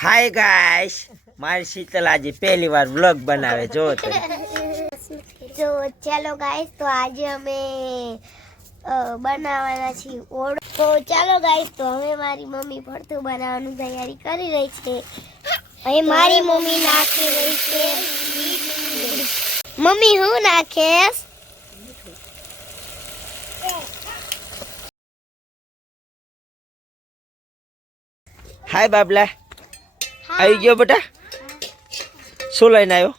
Hi guys मारी शीतल आज पहली बार व्लॉग बनावे जो तो चलो गाइस तो आज हमें बनावाना छी ओढ़ तो चलो गाइस तो हमें मारी मम्मी भरथું બનાવવાની તૈયારી કરી રહી છે અહીં મારી મમ્મી નાખી રહી છે મમ્મી હું નાખેસ हाय बाबला आई गयो बेटा शू लईने आयो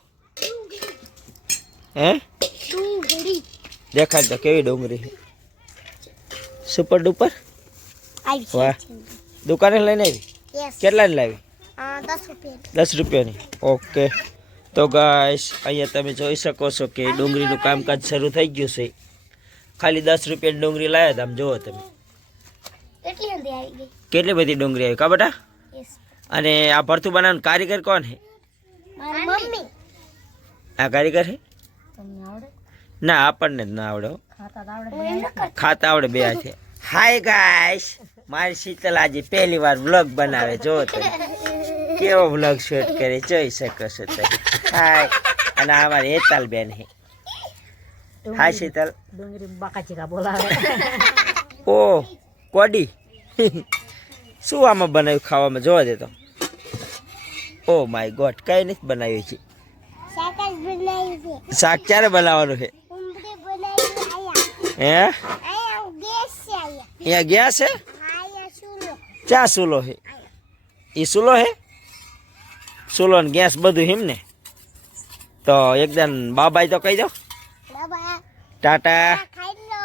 हैं ડુંગળી देखा तो केवी डोंगरी सुपर डुपर આવી वाह दुकाने लईने आई યસ કેટલા ની લાવી 10 રૂપિયા 10 રૂપિયાની ओके तो गाइस અહીંયા તમે જોઈ શકો છો કે ડુંગળીનું કામકાજ શરૂ થઈ ગયું છે ખાલી 10 રૂપિયાની ડુંગળી લાયા તમે જોવો તમે કેટલી અંધી આવી ગઈ કેટલી બધી ડુંગળી આવી કા બેટા યસ અને આ ભરતું બનાવવાનો કારીગર કોણ છે મારી મમ્મી આ કારીગર છે તમને આવડે ના આપણને જ ના આવડે હો. ખાતા ખાતા આવડે બે હાથે હાય ગાઈસ મારી શીતલ આજે પહેલી વાર વ્લોગ બનાવે જો તમે કેવો વ્લોગ શૂટ કરે જોઈ શકો છો તમે હાય અને આ મારી હેતલ બેન છે હાય શીતલ ડુંગળી બાકાચીકા બોલાવે ઓ કોડી શું આમાં બનાવ્યું ખાવામાં જોવા દે તો ઓ માય ગોડ કઈ નથી બનાવ્યું છે શાક બનાવી છે શાક ક્યારે બનાવવાનું છે ઉંબરે બનાવી આયા હે આયા ગેસ છે આયા અહીંયા ગયા છે આયા સુલો ક્યાં સુલો છે એ સુલો છે સુલો ને ગેસ બધું હિમ ને તો એકદમ બાબાઈ તો કહી દો બાબા ટાટા ખાઈ લો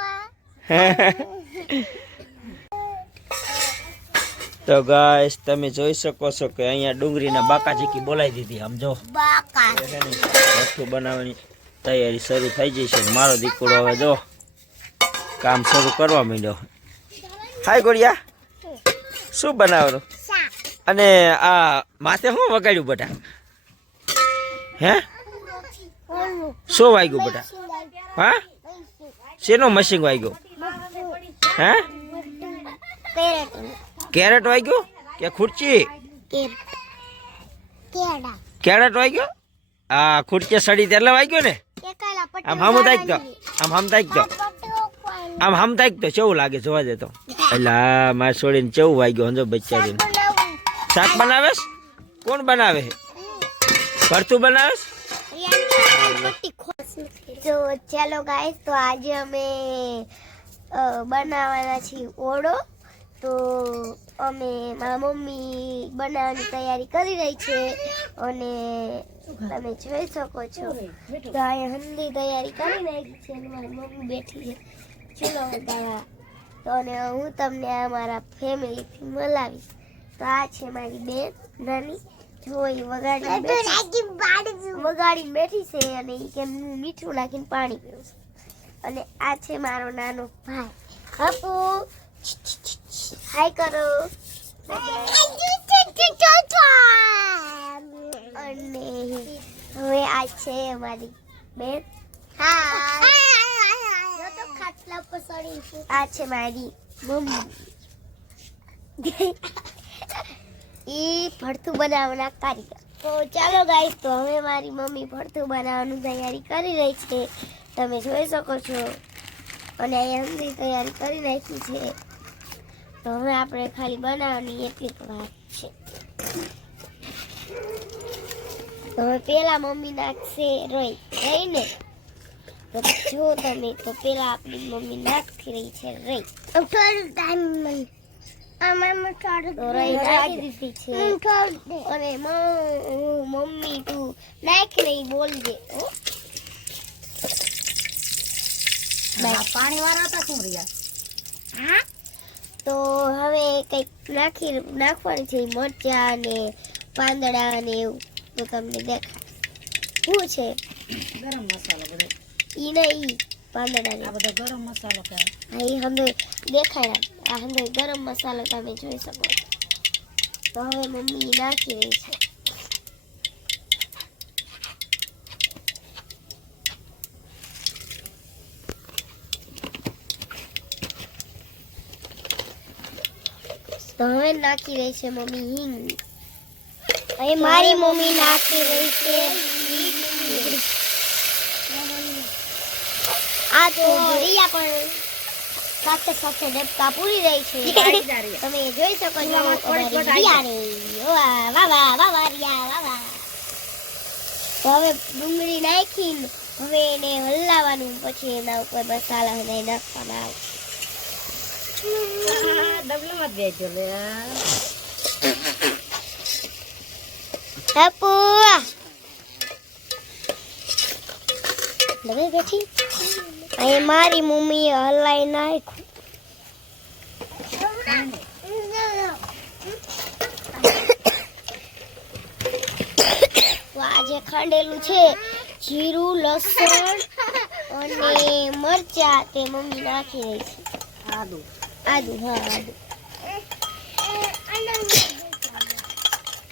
તો ગાઈસ તમે જોઈ શકો છો કે અહીંયા ડુંગળીના બાકાચીકી બોલાવી દીધી આમ જો બાકા ભઠ્ઠું બનાવવાની તૈયારી શરૂ થઈ જઈ છે મારો દીકરો હવે જો કામ શરૂ કરવા માંડ્યો હાય ગોળિયા શું બનાવવાનું શાક અને આ માથે શું વગાડ્યું બેટા હે ઓલું શું વાગ્યું બેટા હા શેનો મશીન વાગ્યો હે કેરેટ કેરેટ વાગ્યો કે ખુરચી કેડા કેરેટ વાગ્યો આ ખુરચી સડી એટલે વાગ્યો ને કેકાલા પટ્ટી આમ હમ તાક તો આમ હમ તાક તો આમ હમ તાક તો કેવું લાગે જોવા દે તો એટલે આ મારી છોડીને કેવું વાગ્યો હંજો બચ્ચારીને શાક બનાવેશ કોણ બનાવે ભરતું બનાવેશ તો ચાલો ગાઈસ તો આજે અમે બનાવવાના છીએ ઓળો તો અમે મારા મમ્મી બનાવવાની તૈયારી કરી રહી છે અને તમે જોઈ શકો છો તો અહીંયા હંધી તૈયારી કરી નાખી છે અને મારી મમ્મી બેઠી છે ચૂલો વગાડવા તો અને હું તમને અમારા ફેમિલીથી મળાવીશ તો આ છે મારી બેન નાની જોઈ વગાડીને બેઠી છે અને એ કે હું મીઠું નાખીને પાણી પીવું છું અને આ છે મારો નાનો ભાઈ હપુ હાય કરો અને હવે આ છે અમારી બેન આ છે મારી મમ્મી ઈ ભરથું બનાવવાના કારીગર તો ચાલો ગાઈસ તો હવે મારી મમ્મી ભરથું બનાવવાની તૈયારી કરી રહી છે તમે જોઈ શકો છો અને અહીંયા તૈયારી કરી નાખી છે તો હવે આપણે ખાલી બનાવવાની એટલી વાત છે તો હવે પેલા મમ્મી નાખશે રહી ને તો જો તમે તો પેલા આપણી મમ્મી નાખી રહી છે રહી થોડું ટાઈમ અને મમ્મી તું નાખ નહીં બોલજે પાણી વાળા હતા શું રહ્યા હા તો હવે કંઈક નાખવાનું છે મરચા ને પાંદડા ને એવું તો તમને દેખાય શું છે ગરમ મસાલો બધો ઈ નહીં પાંદડા ને આ બધો ગરમ મસાલો કહેવાય હા એ હમે દેખાય આ હમે ગરમ મસાલો તમે જોઈ શકો છો તો હવે મમ્મી નાખી રહી છે તો હવે નાખી રહી છે મમ્મી હિંગ અહીં મારી મમ્મી નાખી રહી છે આ તો રિયા પણ સાથે સાથે ડબકા પૂરી રહી છે તમે જોઈ શકો છો અમારી રિયાને વાહ વાહ વાહ વાહ રિયા વાહ વાહ તો હવે ડુંગળી નાખીને હવે એને હલાવવાનું પછી એના ઉપર મસાલા નાખવાના આવે ડબલામાં જ બેજો લે આપુ લગે બેઠી અહીં મારી મમ્મીએ હલાઈ નાખ્યું તો આજે ખાંડેલું છે જીરું લસણ અને મરચા તે મમ્મી નાખી રહી છે આદુ આદુ હા આદુ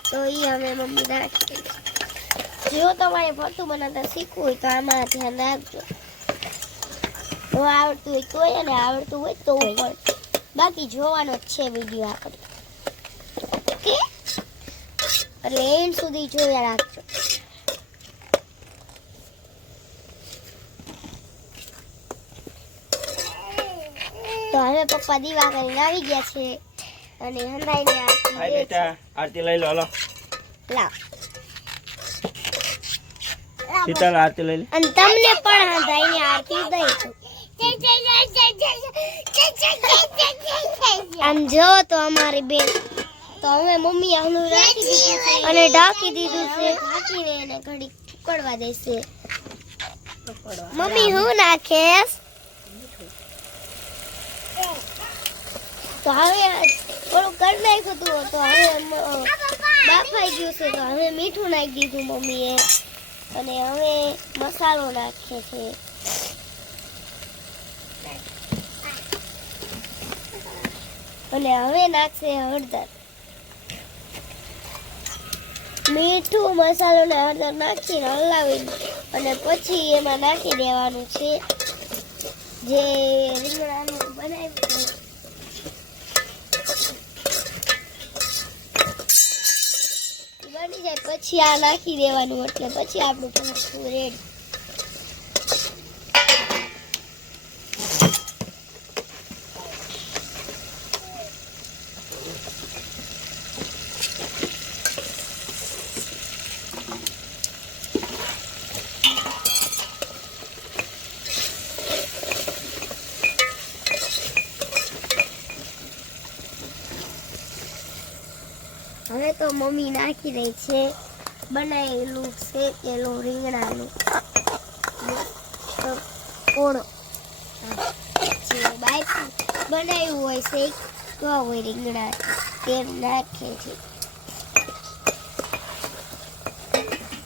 તો એ અમે મમ્મી નાખી રહી છે જો તમારે ભરતું બનાવતા શીખવું હોય તો આમાં ધ્યાન રાખજો ન આવડતું હોય તોય અને આવડતું હોય તો પણ બાકી જોવાનો જ છે વિડીયો આપણે ઓકે એટલે એન્ડ સુધી જોયા રાખજો તો હવે પપ્પા દીવા કરીને આવી ગયા છે અને હંધાઈને હાય બેટા આરતી લઈ લો હાલો લાવ શીતલ આરતી લઈ લે અને તમને પણ હંધાઈને આરતી દઈ આમ જો તો અમારી બેન તો હવે મમ્મી આનું રાખી દીધું છે અને ઢાંકી દીધું છે ઢાંકીને એને ઘડી ઉકળવા દેશે મમ્મી હું નાખેસ તો હવે થોડું કરી નાખ્યું હતું તો હવે બાફાઈ ગયું છે તો હવે મીઠું નાખી દીધું મમ્મીએ અને હવે મસાલો નાખે છે અને હવે નાખશે હળદર મીઠું મસાલો ને હળદર નાખીને હલાવી અને પછી એમાં નાખી દેવાનું છે જે રીંગણાનું બનાવ્યું છે બની જાય પછી આ નાખી દેવાનું એટલે પછી આપણું પનીર રેડી હવે તો મમ્મી નાખી રહી છે બનાવેલું શેકેલું રીંગણાનું કોણો જે બાયથી બનાવ્યું હોય શેકવા હોય રીંગણા તેમ નાખે છે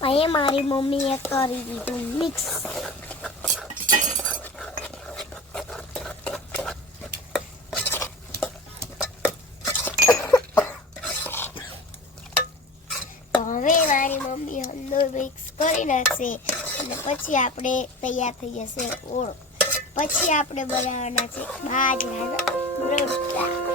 અહીંયા મારી મમ્મીએ કરી દીધું મિક્સ હવે મારી મમ્મી અંદર મિક્સ કરી નાખશે અને પછી આપણે તૈયાર થઈ જશે ઓળો પછી આપણે બનાવવાના છે બાજરાના રોટલા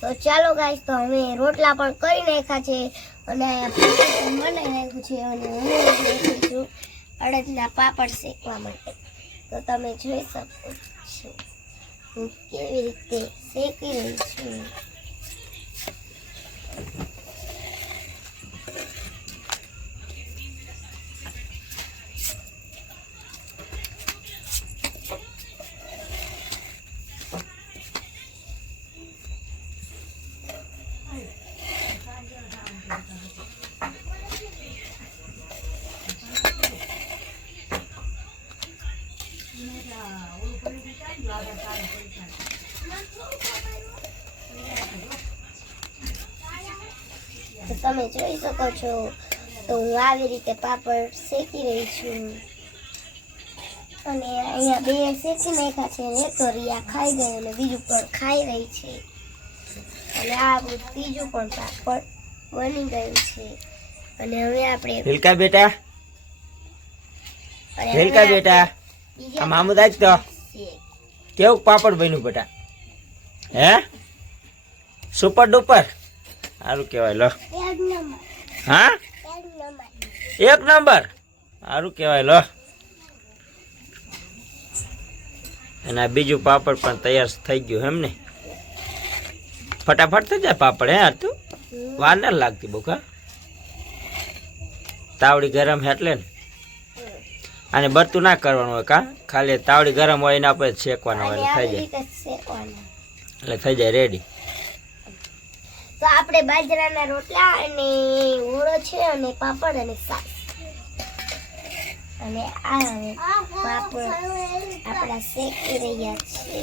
તો ચાલો ગાઈસ, તો અમે રોટલા પણ કરી નાખ્યા છે અને પાપડ પણ બનાવી નાખ્યું છે અને હું બેઠી છું અડદના પાપડ શેકવા માટે. તો તમે જોઈ શકો છો હું કેવી રીતે શેકી રહી છું. તો તમે જોઈ શકો છો તો હું આવી રીતે પાપડ શેકી રહી છું અને અહીંયા બે શેકી નાખ્યા છે અને એક તો રિયા ખાઈ ગઈ અને બીજું પણ ખાઈ રહી છે અને આ આપણું ત્રીજું પણ પાપડ બની ગયું છે અને હવે આપણે હિલકા બેટા, અને હિલકા હવે બેટા, બીજા આ મામુદ આજ તો શેક. કેવું પાપડ બન્યું બેટા? હે સુપર ડુપર, સારું કહેવાય. લો એક નંબર, હા, એક નંબર. એક નંબર, સારું કહેવાય. લો અને આ બીજું પાપડ પણ તૈયાર થઈ ગયું એમ ને? ફટાફટ થઈ જાય પાપડ. હે તું વાર ના લાગતી બહુ. કા તાવડી ગરમ છે એટલે ને આને બરતું ના કરવાનું હોય. કા ખાલી તાવડી ગરમ હોય એને આપણે શેકવાના હોય અને એટલે થઈ આવી જાય, રીતે શેકવાના. એટલે થઈ જાય રેડી. તો આપણે બાજરાના રોટલા અને ઓળો છે અને પાપડ અને શાક અને આ હવે પાપડ આપણા શેકી રહ્યા છે.